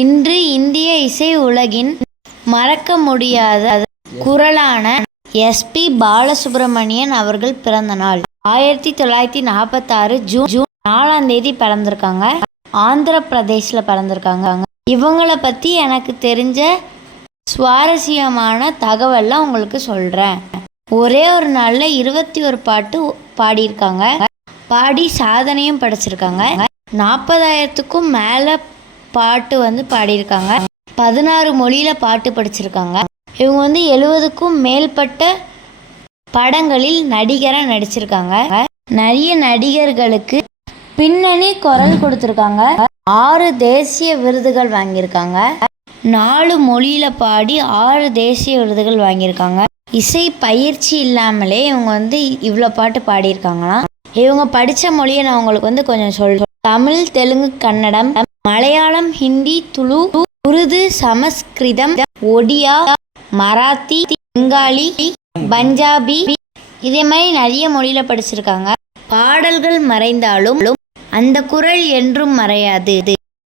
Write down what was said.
இன்று இந்திய இசை உலகின் மறக்க முடியாத குரலான எஸ்பி பாலசுப்ரமணியன் அவர்கள் பிறந்த நாள் 1946 ஜூன் 4 பிறந்திருக்காங்க. ஆந்திர பிரதேசில் பிறந்திருக்காங்க. இவங்களை பற்றி எனக்கு தெரிஞ்ச சுவாரஸ்யமான தகவல்லாம் உங்களுக்கு சொல்கிறேன். ஒரே ஒரு நாளில் 21 பாட்டு பாடியிருக்காங்க. பாடி சாதனையும் படைச்சிருக்காங்க. 40,000க்கும் மேலே பாட்டு பாடியிருக்காங்க. 16 மொழியில் பாட்டு படிச்சிருக்காங்க. இவங்க 70க்கும் மேற்பட்ட படங்களில் நடிகராக நடிச்சிருக்காங்க. நிறைய நடிகர்களுக்கு பின்னணி குரல் கொடுத்துருக்காங்க. 6 தேசிய விருதுகள் வாங்கியிருக்காங்க. 4 மொழியில் பாடி 6 தேசிய விருதுகள் வாங்கியிருக்காங்க. இசை பயிற்சி இல்லாமலே இவங்க இவ்வளோ பாட்டு பாடியிருக்காங்களாம். இவங்க படித்த மொழியை நான் உங்களுக்கு கொஞ்சம் சொல்கிறேன். தமிழ், தெலுங்கு, கன்னடம், மலையாளம், ஹிந்தி, துளு, உருது, சமஸ்கிருதம், ஒடியா, மராத்தி, பெங்காலி, பஞ்சாபி, இதே மாதிரி நிறைய மொழியில் படிச்சிருக்காங்க. பாடல்கள் மறைந்தாலும் அந்த குரல் என்றும் மறையாது.